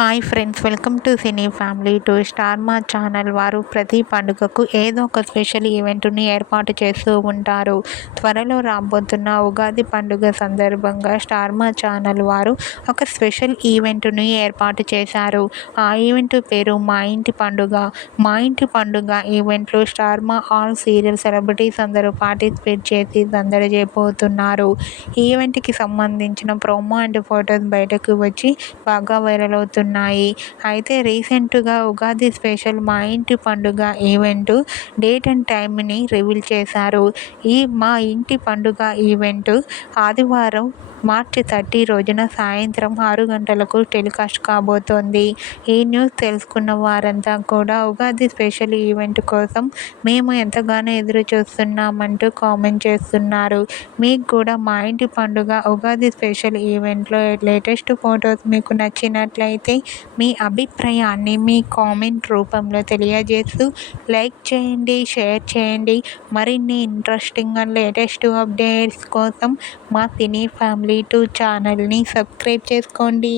Hi friends, welcome to cine family to star మా channel వారు ప్రతి పండుగకు ఏదో ఒక స్పెషల్ ఈవెంట్ని ఏర్పాటు చేస్తూ ఉంటారు. త్వరలో రాబోతున్న ఉగాది పండుగ సందర్భంగా స్టార్ మా ఛానల్ వారు ఒక స్పెషల్ ఈవెంట్ని ఏర్పాటు చేశారు. ఆ ఈవెంట్ పేరు మా ఇంటి పండుగ. మా ఇంటి పండుగ ఈవెంట్లో స్టార్ మా ఆల్ సీరియల్ సెలబ్రిటీస్ అందరూ పార్టిసిపేట్ చేసి సందడి చేయబోతున్నారు. ఈ ఈవెంట్కి సంబంధించిన ప్రోమో అండ్ ఫొటోస్ బయటకు వచ్చి బాగా వైరల్ అవుతున్నాయి. అయితే రీసెంట్గా ఉగాది స్పెషల్ మా ఇంటి పండుగ ఈవెంట్ డేట్ అండ్ టైంని రివీల్ చేశారు. ఈ మా ఇంటి పండుగ ఈవెంట్ ఆదివారం మార్చి 30 రోజున సాయంత్రం 6 గంటలకు టెలికాస్ట్ కాబోతోంది. ఈ న్యూస్ తెలుసుకున్న వారంతా కూడా ఉగాది స్పెషల్ ఈవెంట్ కోసం మేము ఎంతగానో ఎదురు చూస్తున్నామంటూ కామెంట్ చేస్తున్నారు. మీకు కూడా మా ఇంటి పండుగ ఉగాది స్పెషల్ ఈవెంట్లో లేటెస్ట్ ఫొటోస్ మీకు నచ్చినట్లయితే మీ అభిప్రాయాన్ని మీ కామెంట్ రూపంలో తెలియజేస్తూ లైక్ చేయండి, షేర్ చేయండి. మరిన్ని ఇంట్రెస్టింగ్ అండ్ లేటెస్ట్ అప్డేట్స్ కోసం మా సినీ ఫ్యామిలీ 2 ఛానల్ని సబ్స్క్రైబ్ చేసుకోండి.